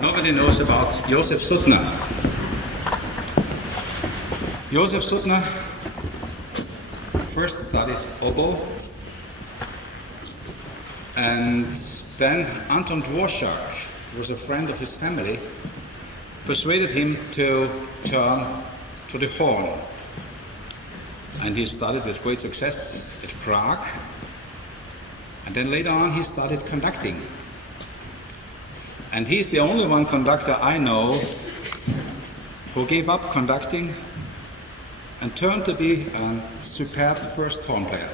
Nobody knows about Josef Suttner. Josef Suttner first studied oboe, and then Anton Dvorak, who was a friend of his family, persuaded him to turn to the horn. And he studied with great success at Prague, and then later on he started conducting. And he's the only one conductor I know who gave up conducting and turned to be a superb first horn player.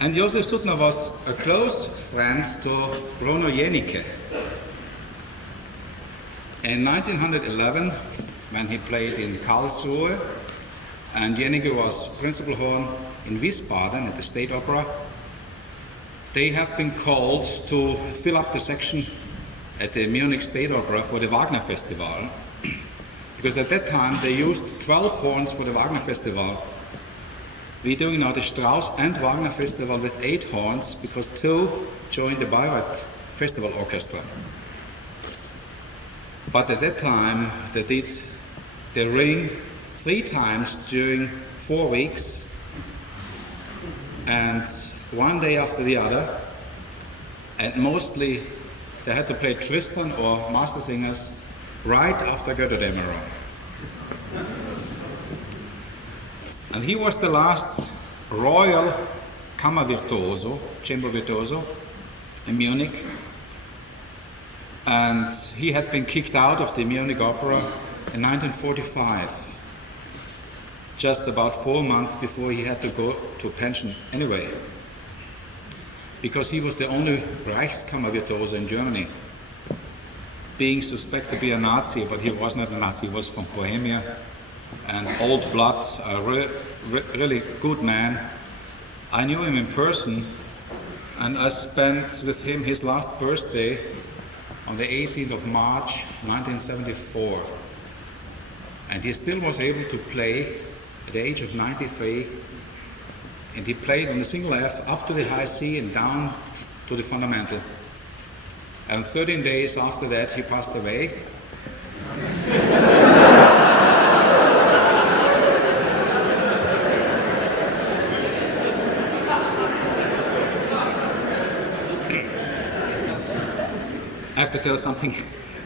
And Josef Suttner was a close friend to Bruno Jennecke. In 1911, when he played in Karlsruhe, and Jennecke was principal horn in Wiesbaden at the State Opera, they have been called to fill up the section at the Munich State Opera for the Wagner Festival, because at that time they used 12 horns for the Wagner Festival. We're doing now the Strauss and Wagner Festival with 8 horns, because 2 joined the Bayreuth Festival Orchestra. But at that time they did the ring 3 times during 4 weeks, and one day after the other, and mostly they had to play Tristan or Master Singers right after Götterdämmerung. And he was the last royal Kammervirtuoso, chamber virtuoso in Munich, and he had been kicked out of the Munich Opera in 1945, just about 4 months before he had to go to pension anyway, because he was the only Reichskammervirtuoso in Germany, being suspected to be a Nazi, but he was not a Nazi, he was from Bohemia, and old blood, a really good man. I knew him in person, and I spent with him his last birthday on the 18th of March 1974. And he still was able to play at the age of 93, and he played on the single F up to the high C and down to the fundamental. And 13 days after that he passed away. I have to tell something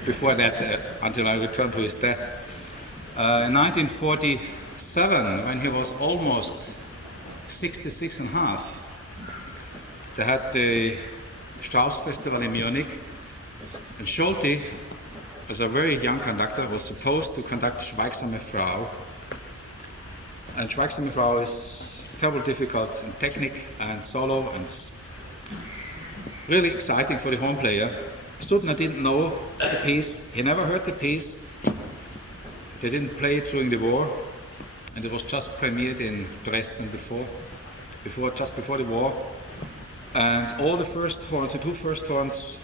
before that, until I return to his death. In 1947, when he was almost 66 and a half, they had the Strauss Festival in Munich, and Scholti, as a very young conductor, was supposed to conduct Schweigsame Frau. And Schweigsame Frau is terribly difficult in technique and solo, and really exciting for the horn player. Suttner didn't know the piece, he never heard the piece. They didn't play it during the war, and it was just premiered in Dresden just before the war. And all the first horns, the 2 first horns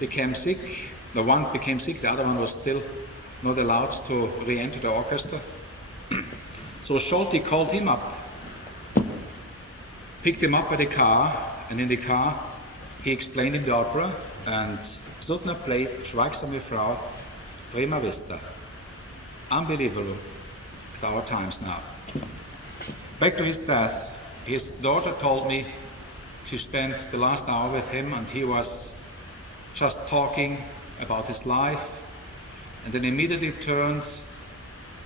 became sick. The one became sick, the other one was still not allowed to re-enter the orchestra. So Scholti called him up, picked him up by the car, and in the car he explained him the opera, and Suttner played Schweigsame Frau, Prima Vista. Unbelievable at our times now. Back to his death, his daughter told me she spent the last hour with him, and he was just talking about his life, and then immediately turned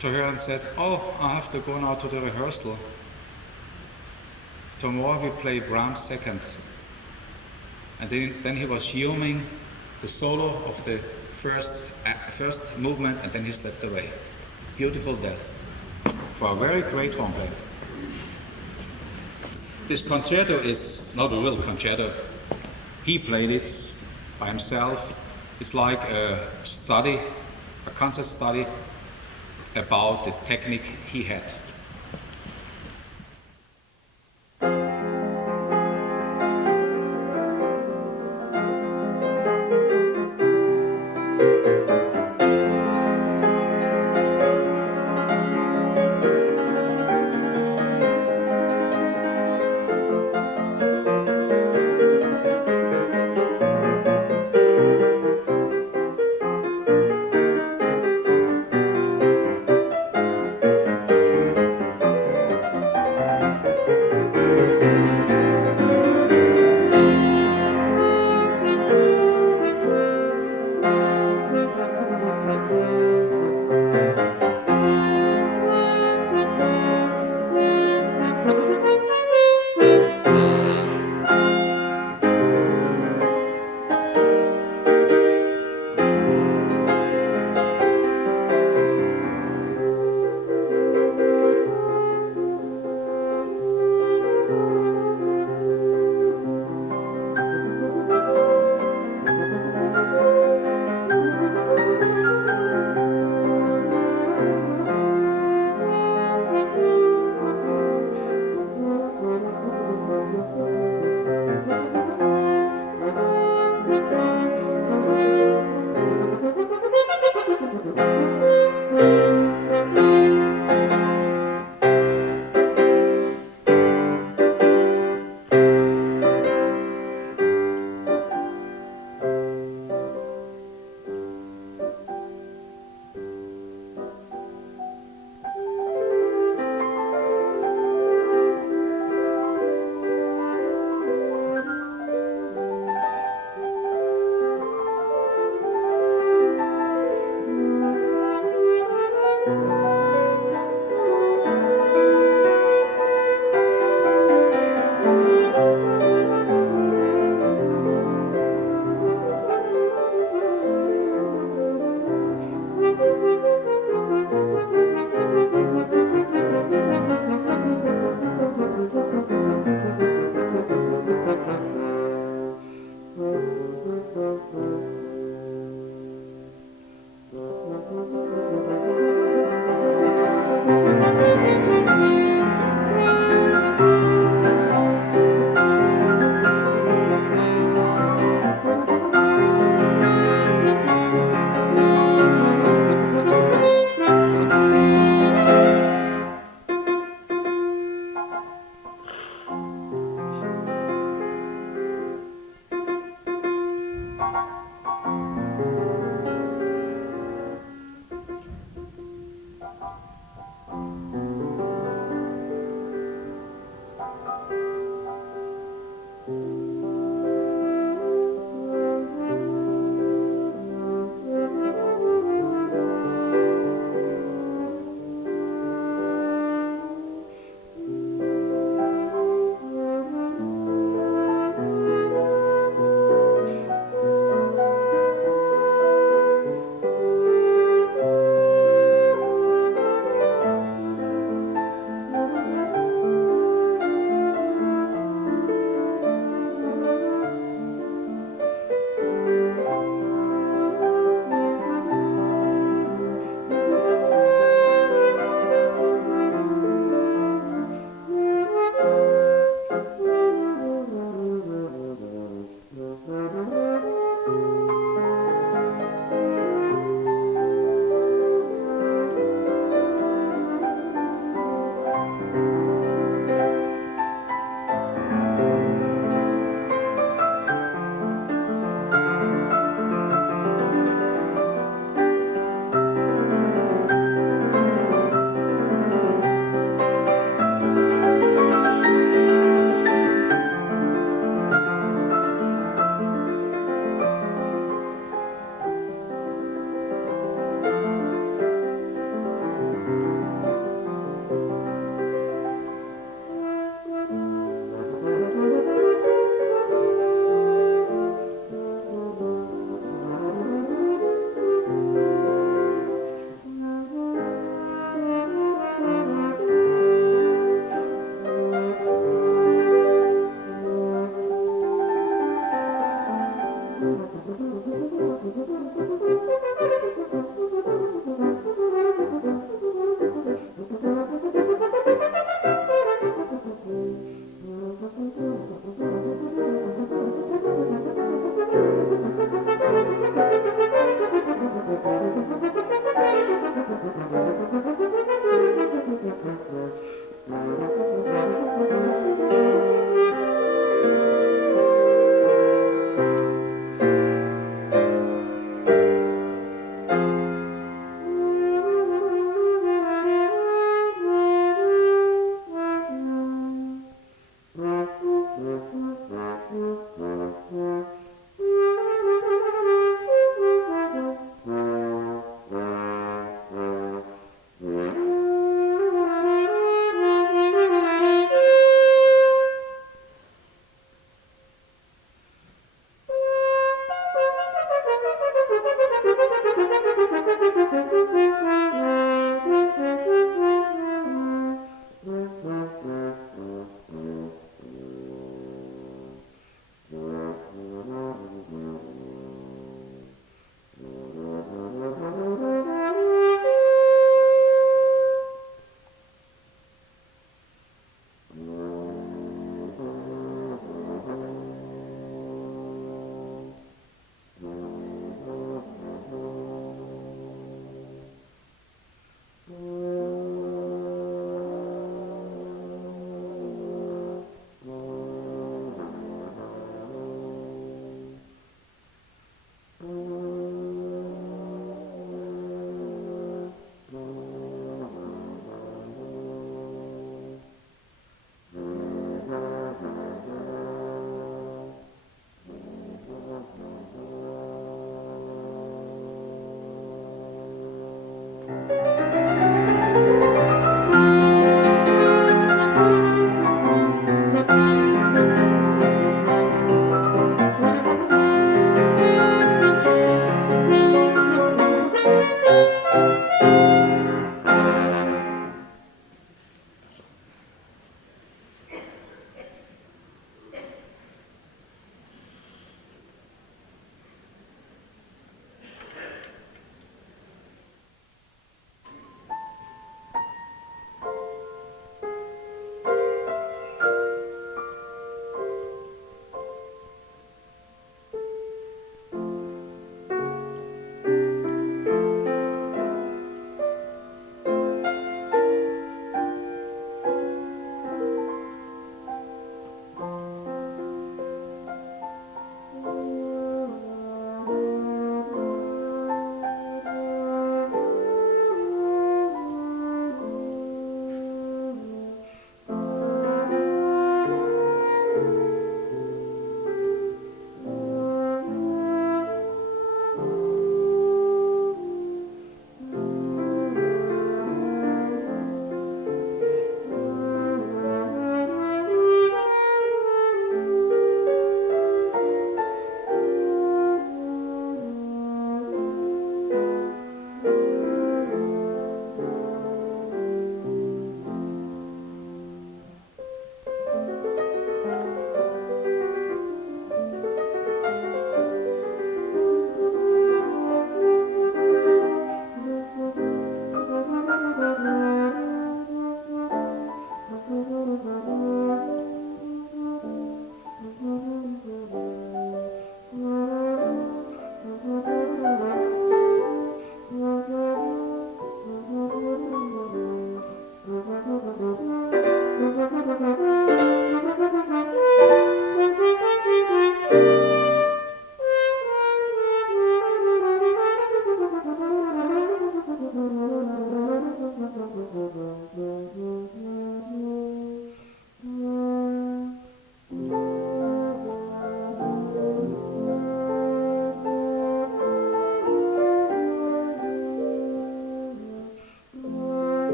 to her and said, "Oh, I have to go now to the rehearsal. Tomorrow we play Brahms second." And then he was humming the solo of the first movement, and then he slept away. Beautiful death for a very great horn player. This concerto is not a real concerto. He played it by himself. It's like a study, a concert study about the technique he had.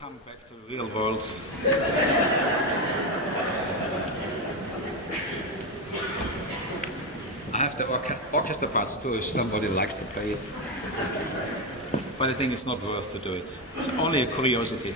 Come back to the real world. I have the orchestra parts too if somebody likes to play it. But I think it's not worth to do it. It's only a curiosity.